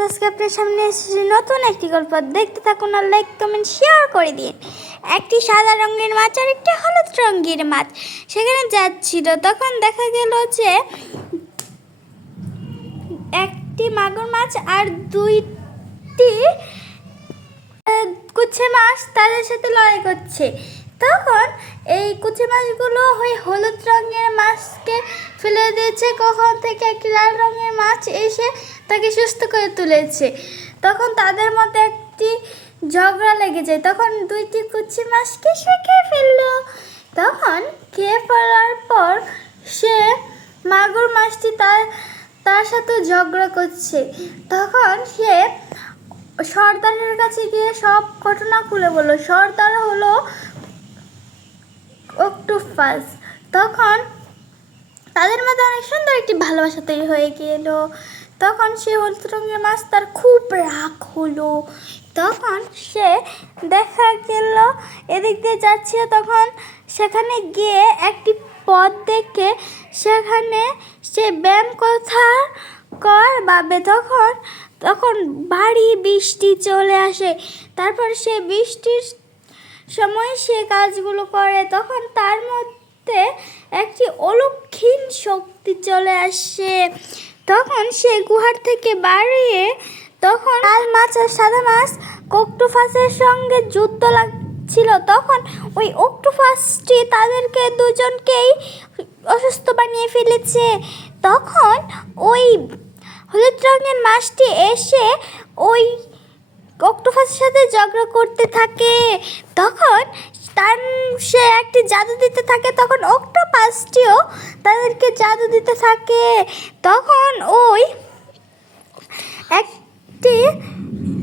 আজকে আপনার সামনে এসেছি নতুন একটি গল্প। দেখতে থাকুন আর লাইক কমেন্ট শেয়ার করে দিন। একটি সাদা রঙের মাছ আর একটি হলুদ রঙের মাছ সেখানে যাচ্ছিল। তখন দেখা গেল যে একটি মাগুর মাছ আর দুইটি কুচে মাছ তাদের সাথে লড়াই করছে। তখন এই কুচে মাছগুলো ওই হলুদ রঙের মাছকে ফেলে দিয়েছে। কখন থেকে একটি লাল রঙের মাছ এসে তাকে সুস্থ করে তুলেছে। তখন তাদের মধ্যে একটি ঝগড়া লেগে যায়। তখন দুইটি কুচি মাছকে সে খেয়ে ফেললো। তখন খেয়ে ফেলার পর সে মাগুর মাছটি তার সাথে ঝগড়া করছে। তখন সে সর্দারের কাছে গিয়ে সব ঘটনা খুলে বলল। সর্দার হলো অক্টোপাস। তখন তাদের মধ্যে অনেক সুন্দর একটি ভালোবাসা তৈরি হয়ে গেল। তখন সে হলুদ রঙের মাছ তার খুব রাগ হলো। তখন সে দেখা গেল এদিক দিয়ে যাচ্ছিল। তখন সেখানে গিয়ে একটি পথ দেখে সেখানে সে ব্যায়াম ভাবে। তখন ভারী বৃষ্টি চলে আসে। তারপর সে বৃষ্টির সময় সে কাজগুলো করে। তখন তার মধ্যে একটি অলৌকিক শক্তি চলে আসে। তখন সে গুহার থেকে বাড়িয়ে তখন লাল মাছ আর সাদা মাছ অক্টোপাসের সঙ্গে যুদ্ধ লাগছিল। তখন ওই অক্টোপাসটি তাদেরকে দুজনকেই অসুস্থ বানিয়ে ফেলেছে। তখন ওই হলুদ রঙের মাছটি এসে ওই অক্টোপাসের সাথে ঝগড়া করতে থাকে। তখন সে একটি জাদু দিতে থাকে। তখন অক্টোপাসটিও তাদেরকে জাদু দিতে থাকে। তখন ওই একটি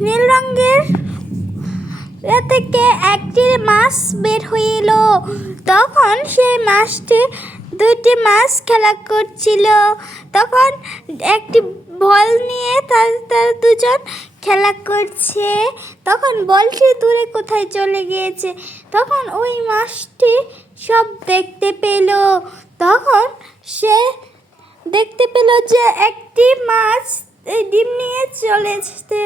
নীল রঙের থেকে একটি মাছ বের হয়ে এলো। তখন সেই মাছটি দুইটি মাছ খেলা করছিল। তখন একটি বল নিয়ে তারা দুজন খেলা করছে। তখন বলটি দূরে কোথায় চলে গিয়েছে। তখন ওই মাছটি সব দেখতে পেল। তখন সে দেখতে পেল যে একটি মাছ এই ডিম নিয়ে চলে এসেছে।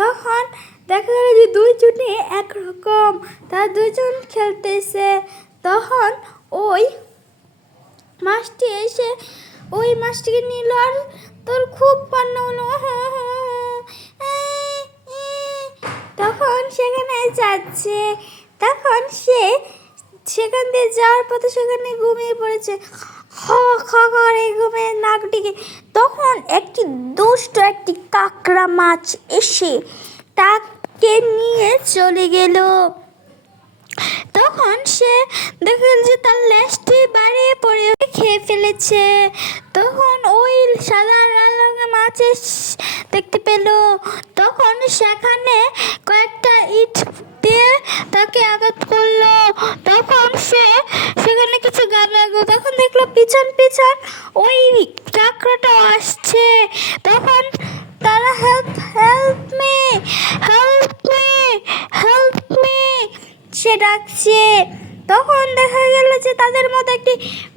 তখন দেখা গেল যে দুইজনই একরকম, তারা দুজন খেলতেছে। তখন ওই মাছটি এসে ওই মাছটিকে নিল আর তোর খুব কান্না হলো। তখন সেখানে যাচ্ছে। তখন সে সেখান দিয়ে যাওয়ার পথে সেখানে ঘুমিয়ে পড়েছে। করে ঘুমিয়ে নাকটিকে। তখন একটি দুষ্ট একটি কাঁকড়া মাছ এসে তাকে নিয়ে চলে গেল। তখন সে দেখল যে তার ল্যাসটি বাড়িয়ে পড়ে খেয়ে ফেলেছে। তখন ওই সাদা লাল রঙের মাছ দেখতে পেল। তখন সেখানে কয়েকটা ইট দিয়ে তাকে আঘাত করলো। তখন সে সেখানে কিছু গান লাগলো। তখন দেখলো পিছন পিছন ওই কাঁকড়াটা আসছে। তখন তারা হেল্প মি সে ডাকছে। তখন দেখা গেল যে তাদের মধ্যে একটি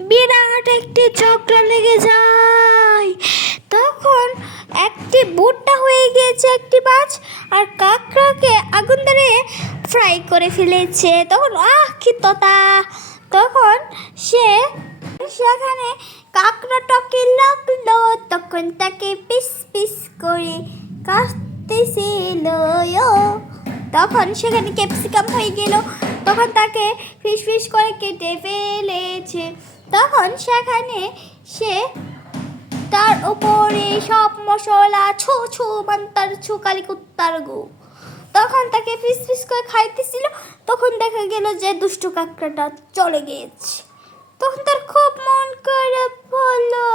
বিরাট একটি ঝগড়া লেগে যায়। তখন একটি বুট্টা হয়ে গিয়েছে একটি মাছ আর কাঁকড়াকে আগুন ধরে ফ্রাই করে ফেলেছে। তখন কি তোতা। তখন সে সেখানে কাঁকড়াটাকে লাগলো। তখন তাকে পিস পিস করে কাটতেছিল। তখন সেখানে ক্যাপসিকাম হয়ে গেল। তখন তাকে ফিস ফিস করে কেটে ফেলেছে। তখন সেখানে সে তার উপরে সব মশলা ছো মান্তার ছো কালি কুত্তার গো। তখন তাকে ফিস ফিস করে খাইতেছিল। তখন দেখা গেল যে দুষ্টু কাঁকড়াটা চলে গিয়েছে। তখন তার খুব মন খারাপ হলো।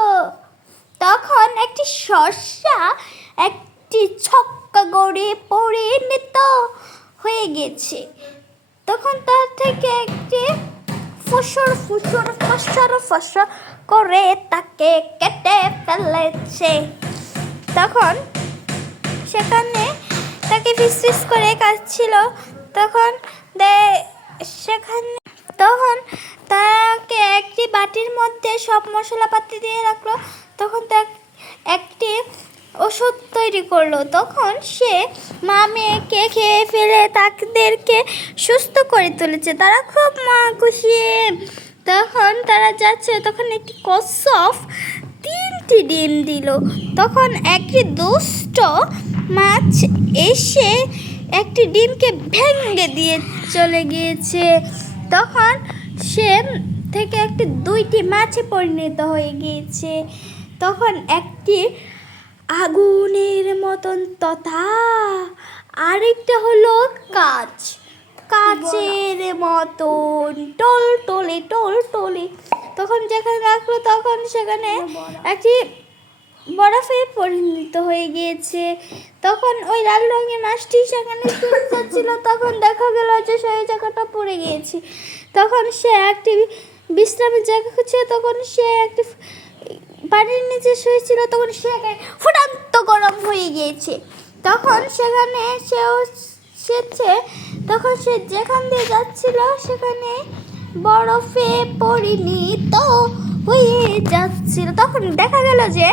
তখন একটি শসা একটি ছক্কা গড়ে পরিণত হয়ে গেছে। তখন তার থেকে একটি ফসর করে তাকে কেটে ফেলেছে। তখন সেখানে তাকে ফিস ফিস করে কাটছিল। তখন তাকে একটি বাটির মধ্যে সব মশলাপাতি দিয়ে রাখলো। তখন একটি ওষুধ তৈরি করলো। তখন সে মা মেয়েকে খেয়ে ফেলে তাদেরকে সুস্থ করে তুলেছে। তারা খুব খুশি। তখন তারা যাচ্ছে, তখন একটি কচ্ছপ 3টি ডিম দিল। তখন একটি দুষ্ট মাছ এসে একটি ডিমকে ভেঙে দিয়ে চলে গিয়েছে। তখন সে থেকে একটি 2টি মাছে পরিণত হয়ে গিয়েছে। তখন একটি আগুনের মতন তথা আরেকটা হলো কাচের মতন টলটলে। তখন যেখানে রাখলো তখন সেখানে একটি বরফে পরিণত হয়ে গিয়েছে। তখন ওই লাল রঙের মাছটি সেখানে ছিল। তখন দেখা গেল যে সেই জায়গাটা পড়ে গিয়েছে। তখন সে একটি বিশ্রামের জায়গা খুঁজছে। তখন সে একটি পানির নিচে শুয়েছিল। তখন সেখানে ফুটান্ত গরম হয়ে গিয়েছে। তখন সেখানে তখন সে যেখান দিয়ে যাচ্ছিল সেখানে বরফে পরিণত হয়ে যাচ্ছিল। তখন দেখা গেল যে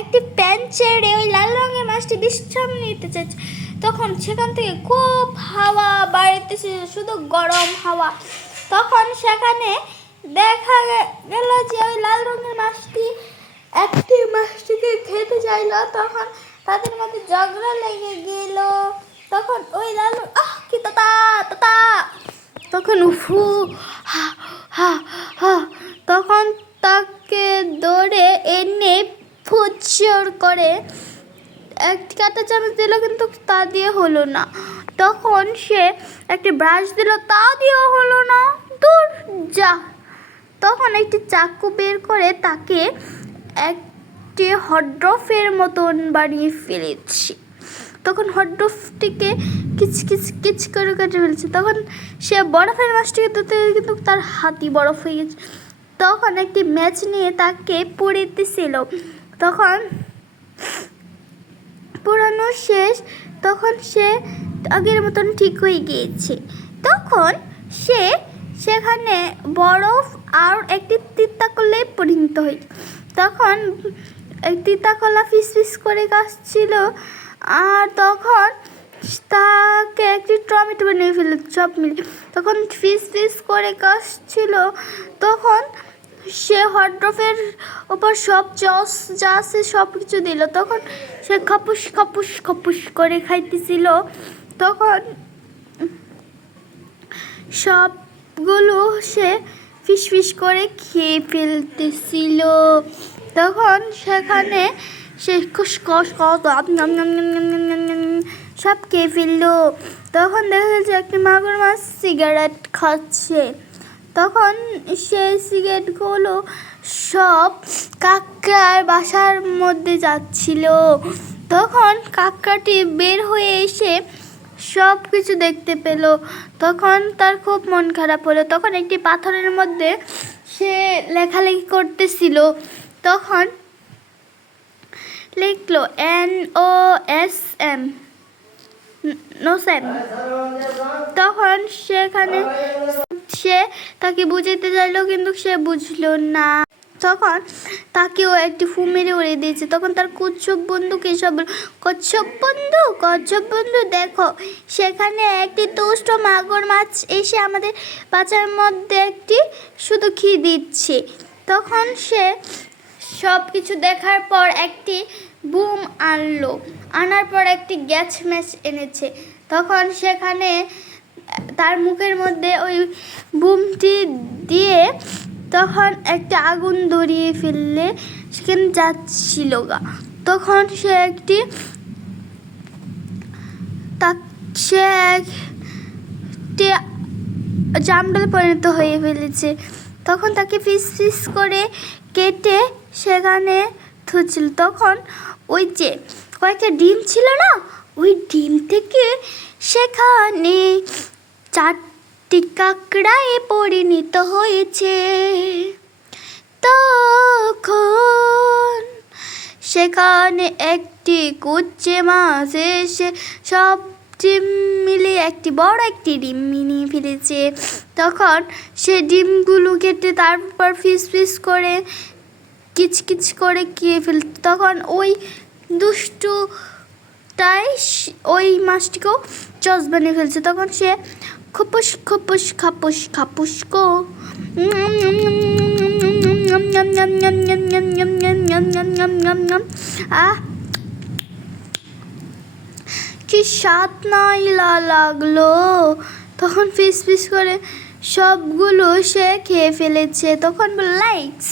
একটি প্যান ছেড়ে ওই লাল রঙের মাছটি বিশ্রাম নিতে চাইছে। তখন সেখান থেকে খুব হাওয়া বাড়িতেছে, শুধু গরম হাওয়া। তখন সেখানে দেখা গেল যে ওই লাল রঙের মাছটি একটি মাছটিকে খেতে চাইল। তখন তাদের মধ্যে ঝগড়া লেগে গেল। তখন ওই লাল কি তাতা তখন হু হা হা হা তখন তাকে দৌড়ে এনে ফুচর করে একটি কাঁটা চামচ দিল, কিন্তু তা দিয়ে হলো না। তখন সে একটি ব্রাশ দিল, তা দিয়েও হলো না। দূর যা। তখন একটি চাকু বের করে তাকে একটি হটড্রফের মতন বানিয়ে ফেলেছে। তখন হটড্রফটিকে কিচ করে কেটে ফেলেছে। তখন সে বরফের মাছটিকে ধরতে, কিন্তু তার হাতই বরফ হয়ে গেছে। তখন একটি ম্যাচ নিয়ে তাকে পুড়িতেছিল। তখন পুরানো শেষ। তখন সে আগের মতন ঠিক হয়ে গিয়েছে। তখন সে সেখানে বরফ আর একটি তিতাকলে পরিণত হয়। তখন এক তিতাকলা ফিস করে কাশছিল। আর তখন তাকে একটি টমেটো বানিয়ে ফেলে সব মিলে। তখন ফিস করে কাশছিল। তখন সে হটড্রফের ওপর সব চস যা আছে সব কিছু দিল। তখন সে খপুস করে খাইতেছিল। তখন সবগুলো সে ফিস করে খেয়ে ফেলতেছিল। তখন সেখানে সে সব খেয়ে ফেললো। তখন দেখা যাচ্ছে একটি মাগুর মাছ সিগারেট খাচ্ছে। তখন সেই সিগারেটগুলো সব কাকড়ার বাসার মধ্যে যাচ্ছিল। তখন কাকড়াটি বের হয়ে এসে সব কিছু দেখতে পেল। তখন তার খুব মন খারাপ হলো। তখন একটি পাথরের মধ্যে সে লেখালেখি করতেছিল। তখন লিখলো NOSM। তখন সেখানে সে তাকে বুঝাইতে চাইলো, কিন্তু সে বুঝলো না। তখন তাকেও একটি ফু মেরে উড়িয়ে দিয়েছে। তখন তার কচ্ছপ বন্ধুকে সব কচ্ছপ বন্ধু দেখো, সেখানে একটি দুষ্ট মাগুর মাছ এসে আমাদের বাচ্চার মধ্যে একটি শুধু খেয়ে দিচ্ছে। তখন সে সব কিছু দেখার পর একটি বুম আনার পর একটি গ্যাস ম্যাচ এনেছে। তখন সেখানে তার মুখের মধ্যে ওই বুমটি দিয়ে তখন একটা আগুন ধরিয়ে ফেললে সেখানে যাচ্ছিল গা। তখন সে একটি জামডালে পরিণত হয়ে ফেলেছে। তখন তাকে ফিস করে কেটে সেখানে থুচ্ছিল। তখন ওই যে কয়েকটা ডিম ছিল না, ওই ডিম থেকে সেখানে 4টি কাকড়ায় পরিণত হয়েছে। তখন সেখানে একটি কুচ্চে মাছ এসে সব ডিম মিলিয়ে একটি বড় একটি ডিম নিয়ে ফেলেছে। তখন সে ডিমগুলো কেটে তারপর ফিস করে কিচকিচ করে খেয়ে ফেলত। তখন ওই দুষ্টুটাই ওই মাছটিকেও চচ বানিয়ে ফেলছে। তখন সে খপুস খপুস খাপুস খাপুস কো আহ কি স্বাদ নাইলা লাগলো। তখন ফিস ফিস করে সবগুলো সে খেয়ে ফেলেছে। তখন বলল লাইকস।